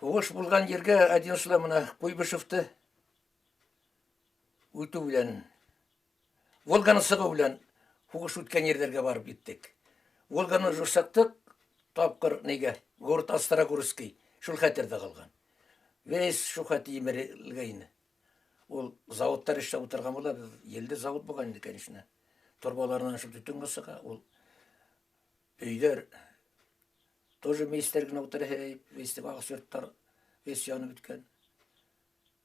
Хугыш булган җиргә один мына Куйбышевты үтү белән, Волганы сыгу белән хугыш үткән җирләргә барып җиттек. Волганы журсактык, тапкыр нигә, город Острогорский, шул хәтердә калган. Весь шул хәтер имерелгәйне. Ул заводтар эшләп утырган була, елде завод булган инде, конечно. Торбаларынан шул төтен сыга, ул өйләр тоже мейстер генә утыра, весь багыс йорттар весь янып беткән.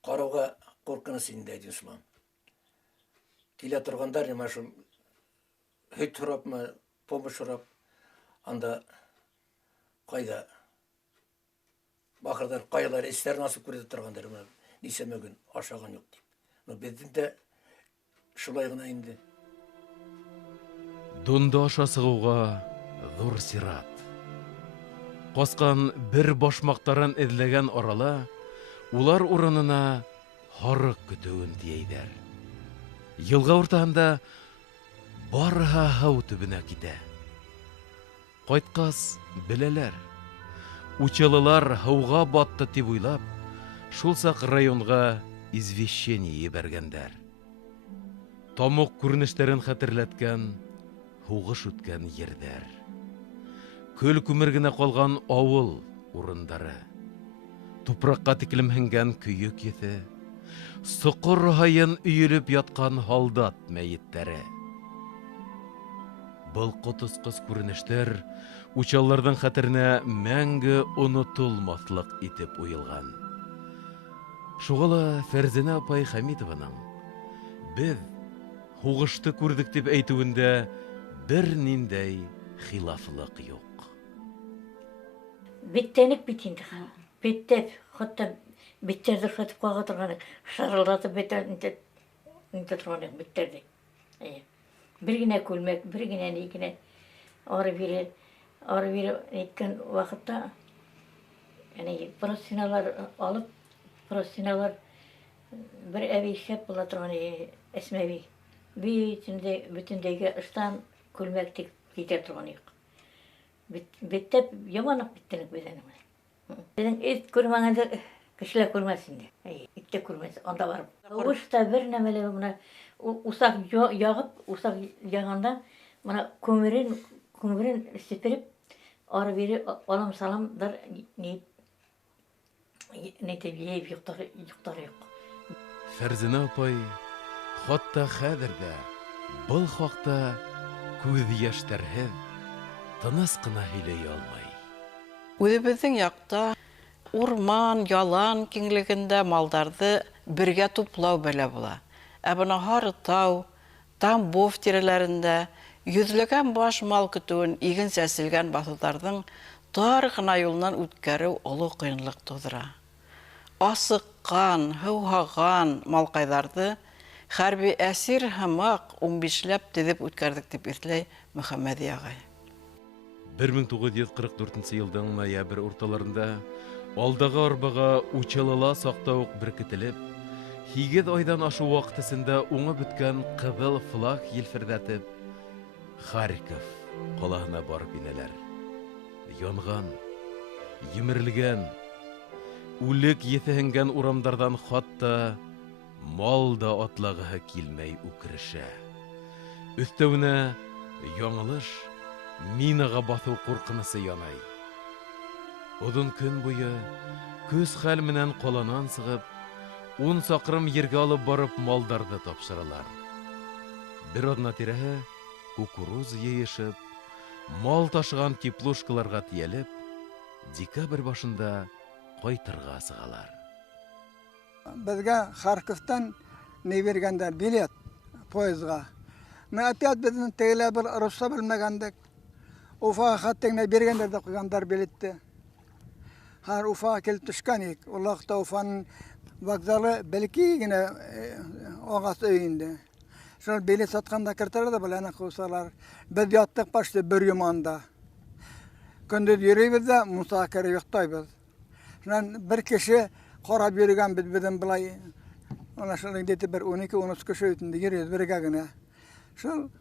Карауга куркыныч инде дисәм. Килә торгандар нема шул һөт сорапмы, помощь сорап, анда кайда бахырдар кайлар эстәрен асып күрә торгандар, нисәмәгән ашаган юк дип. Но бездә дә шулай гына инде. Дунда аша сыгуга зур сират. Каскан бер башмактарын эзләгән арала, улар урынына харык көтүен тиейдер. Елга уртаһында барха һау төбенә китә. Кайткас беләләр. Учалылар һауга батты дип уйлап, шул сак районга извещение ебәргәндәр. Тамук күренешләрен хәтерләткән хугыш үткән җирдәр. Көл күмер генә калган авыл урындары. Тупракка тиклем һиңгән көйек еθε. Соқыр һайын өйелеп яткан солдат мәйеттәре. Был котыскыз күренештәр учалларның хәтеренә мәңге онытылмаслык итеп уелган. Шугала Фәрзинә апай Хәмитованың без хугышты күрдек дип әйтүендә бер ниндәй хилафлык юк. Биттенік битинді ха. Биттеп, хотта биттерді шатып қоға тұрғаны, шарылдатып беттерді тұрғаны биттерді. Біргіне көлмек, біргіне нейгіне ары бері еткен уақытта простиналар алып, простиналар бір әбей шеп бола тұрғаны әсмәбей. Бүтіндегі ұштан көлмектік кетер тұрғаны ек. Биттеп, яманық биттенік беденің. Беден ет көрмәңізі кішілер көрмәсінде. Итте көрмәсі, онда барып. Ұшта бір нәмелі мұна ұсақ яғып, ұсақ яғанда мұна көмірін сеперіп, ары бері олам саламдар нетеп ейіп юқтары юқ. Фәрзинә апай хатта хәзердә был хакта күз яшьтәрһез тыныс кына һөйләй алмай. Үзебезнең якта урман, ялан киңлегендә малдарды бергә туплау белә була. Ә бына Һарытау, Тамбов тирәләрендә йөзләгән баш мал көтүен иген сәселгән басуларның тар гына юлдан үткәрү олы кыенлык тудыра. Асыккан, һауган малкайларды хәрби әсир һәмак 15ләп тезеп үткәрдек дип исләй Мөхәммәди агай. 1944 елның ноябрь урталарында алдагы арбага учалыла сактаук беркетелеп, 8 айдан ашу вакытысында уңып беткән кызыл флаг елфердәтеп, Харьков калаһына барып инәләр. Янган, йимерлгән, үлек ефеһенгән урамдардан хатта мал да атлагыһы килмәй үкерешә. Өстәвенә яңылыш минага басу куркынысы янай. Озын көн буе көз хәл менән каланан сыгып, 10 сакрым ергә алып барып малдарды тапшыралар. Бер адна тирәһе кукуруз йыешып, мал ташыган теплушкаларга тиялеп, декабрь башында кайтырга сыгалар. Безгә Харьковтан не бергәндәр билет поездга. Мен опять безнең тегеләр бер русча белмәгәндек. Уфа хаттыңны бергәндәр дә куйгандар билетте. Һәр Уфа килеп төшкән ик. Уллакта Уфаның вокзалы бәлки генә агас өйендә. Шул билет сатканда кертәләр дә белән кусалар. Без яттык пашты бер юманда. Көндез йөрибез дә мусакир юктайбыз. Шуннан бер кеше карап йөргән бездән булай. Ана шулай дип бер 12-13 кеше үтендә йөрибез бергә генә. Шул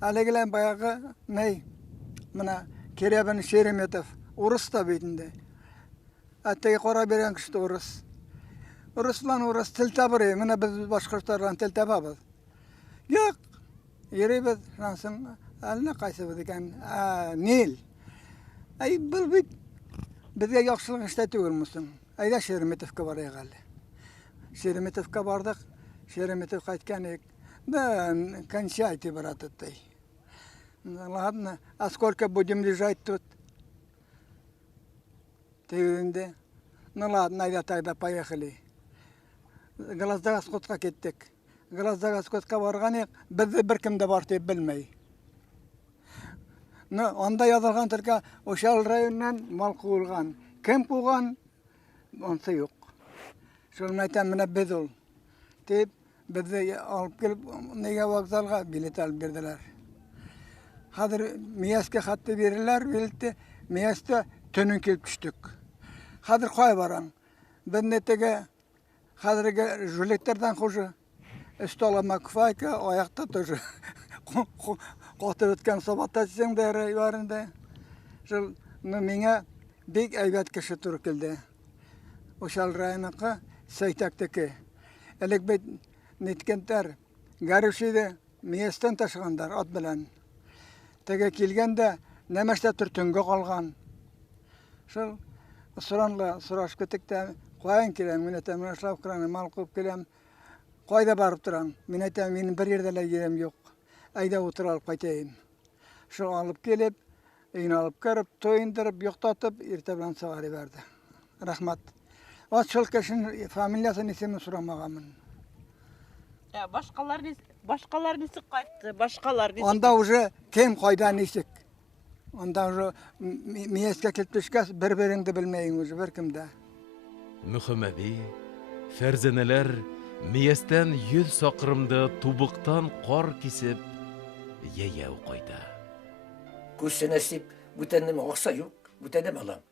әлегеләр баягы ней Мына Керебин Шереметов урыс та бит инде. Әттеге қора берген кішті ұрыс. Ұрыслан ұрыс тіл табыры, міне біз башқұрттардан тіл табабыз. Yok, yeri biz şansın eline kaysı ekan, Nil. Ay bu bizge yaxşılık işte tügülmüşsün. Ayda Şeremetovga baraygaldi. Şeremetovga bardık. Şeremetov qaytkanik. Да, кончайте, брат, этой. Ладно, а сколько будем лежать тут? Тегінде. Ну ладно, айда тогда поехали. Глаздага скотқа кеттік. Глаздага скотқа барғанек, бізді бір кімді бар деп білмей. Онда язылған түркі Ошал районынан мал қуылған. Кім қуған? Онсы жоқ. Шолын айтам, міне біз ол. Деп, бізді алып келіп, неге вокзалға билет алып берділер. Қазір Мияске хатты берілер, билетті. Миясты түнін келіп түштік. Қазір қой бараң. Біз нетеге қазіргі жүлектерден қожы. Üstü olama kufayka, ayakta тоже. Qo'tib o'tgan sobataching deri yuvarında. Şu menga bek aybat kishi tur keldi. O'shal rayonqa Saytakdagi. Elek bet netkentar Garishida miyasdan tashg'anlar ot bilan. Tega kelganda namashda turtunga qolgan. Şu so'rashib ketdikda qo'ying kelam, meni tamamlab qirani mal qilib kelam. Qayda barıp duran. Men aytam, menin bir yerdeler yerim yok. Ayda otur alıp qaytayım. Şu alıp gelip, eyni alıp karıp, toyundırıp, yoqtatıp, erta bilan sağarı verdi. Rahmat. O çılkeşin familyasını ismini soramağamın. Ya başkalar nesi qaytdı? Başkalar nesi? Onda уже kim qayda nesik. Onda уже miyeske kelip düşkes bir-birini bilmeyin уже bir kimde. Muhammadi, Ferzeneler Miyes'ten 100 saqırımda tubuktan qor kesip, yeyev koyda. Көшсе насип, бүтәннеме оқса жоқ, бүтәннем алам.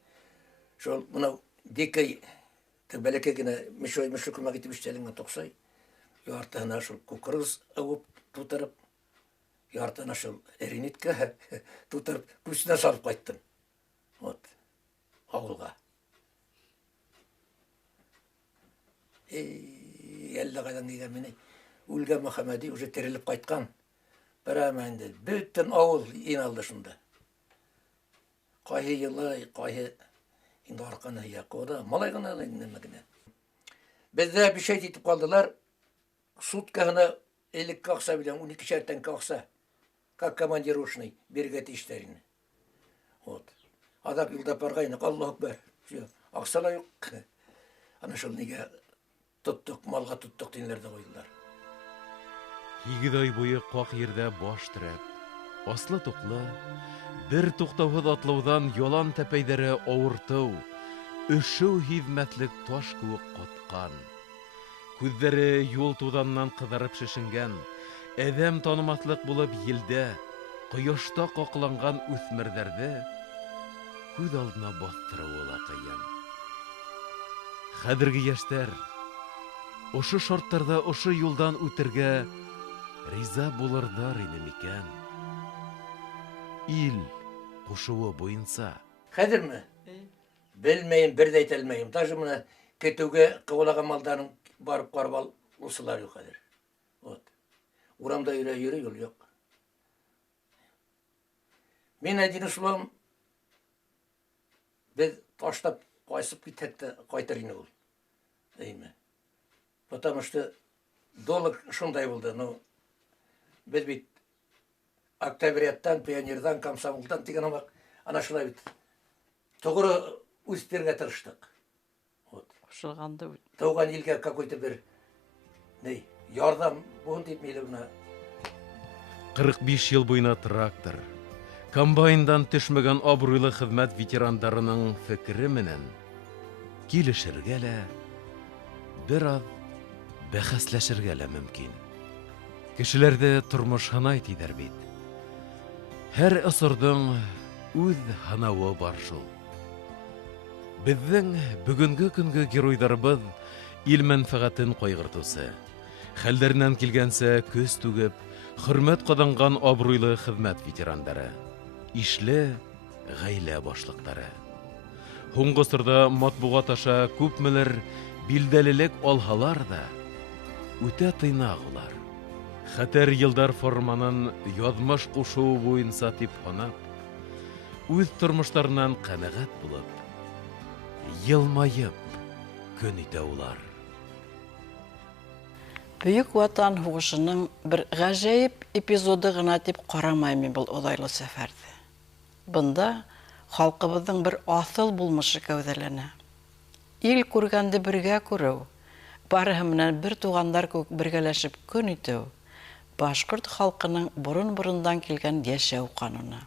Шол, мынау декай, бәлеке гіне мүшой күмақ етіп іштеліңе тоқсай, яртығына шол көкіріз ауып тұтырып, яртығына шол әринетке тұтырып, көсіне салып қайттым. Вот, ауылға. Әлі қайдан деген мені, Өлге Мұхаммади уже теріліп қайтқан. Бір әмәнді, бүттін ауыл ең алдышында. Қайы елай, қайы енді арқаны яқода, малайғына немегіне. Бізде бір şey етіп қалдылар, суткағына 50 қақса білен, 12 шәрттен қақса, как командировочный, бергеті іштеріне. Вот. Адап елдап барғайны, Аллах бар. Ақсала жоқ. Ана шыл неге тұттық, малға тұттық дейінлерді қойдылар. 2 ай бойы қақ ерде баш тіреп, аслы тұқлы, бір тоқтауыз атлаудан ялан тәпейдері ауыртау, үшіу хизмәтлік таш көк қатқан. Күздері юл туданнан қыдарып шешінген, әдәм таныматлық болып елде, құяшта қақыланған үсмірдерді, күз алдына бастыры ола қайын. Қадіргі яштар, ошы шарттарда ошы юлдан өтірге риза болардар ине мекен. Ил қошуы бойынса. Қадірмі? Білмейім, бірді айталмайым. Даже мұны кетуге қығылаған малдарын барып қарбал ұсылар yok қадір. Вот. Урамда үйрі yol yok. Мен әден ұсылам, біз таштап қайсып кетекті қайтарыны ол. Деймі. Потому что долг шундай болды. Біз бейт октябряттан, пионердан, комсомолдан деген амақ анашылай бейт. Тұғыры өстерге тырыштық. Қошылғанды өт. Туған елге какой-то бір ярдам болын деп мейлігіна. 45 ел бойына трактор, комбайндан түшмеген абыройлы хызмәт ветерандарының фікірі менен келішіргелі, бір аз бәхәсләшіргелі мүмкін. Кешелерді тұрмыш ханай тидер бит. Әр ұсырдың өз ханауы бар шул. Біздің бүгінгі күнгі геройдарыбыз ил мәнфәғатын қойғыртусы. Хәлдерінен келгенсе көз түгіп, хөрмәт қаданған абыройлы хызмәт ветерандары. Ишле ғайлә башлықтары. Һуңгы сырда матбугат аша күпмелер билдәлелек алһалар да, үтә тыйнак улар. Хәтәр йылдар форманын язмыш кушуы буенса тип һанап, үз тормышларынан канәгать булып, йылмайып көн итә улар. Бөек Ватан һугышының бер гаҗәеп эпизоды гына дип карамайм был олайлы сәфәрде. Бында халкыбызның бер асыл булмышы гәүдәләнә. Ил күргәнде бергә күрү, барыһы менән бер тугандар күк бергәләшеп көн итү, башкорт халкының борын-борындан килгән яшәү кануны.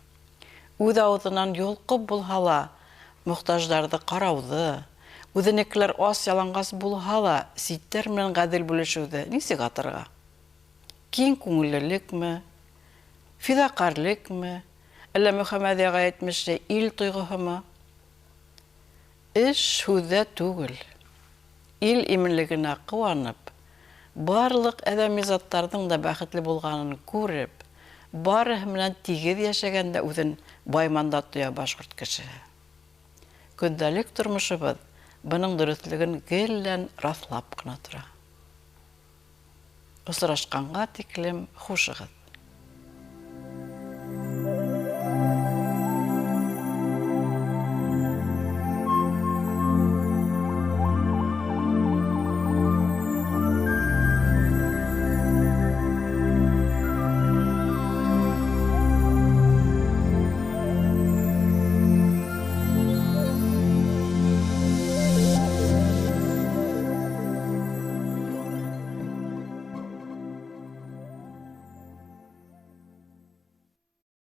Үз авызынан йолкып булһа ла, мохтажларны карауды, үзенекеләр ас ялангас булһа ла, ситтәр менән гадел бүлешүде нисек атырга? Киң күңеллелекме, фидакарлекме, әллә Мөхәммәдгә әйтмешчә ил тойгыһымы? Эш һүздә түгел. Ил иминлегенә куанып, барлык әдәми заттарның да бәхетле булганын күреп, барыһы менән тигез яшәгәндә үзен байманда тоя башкорт кеше. Көндәлек тормышыбыз буның дөрестлеген геллән раслап кына тора. Осрашканга тиклем хушыгыз.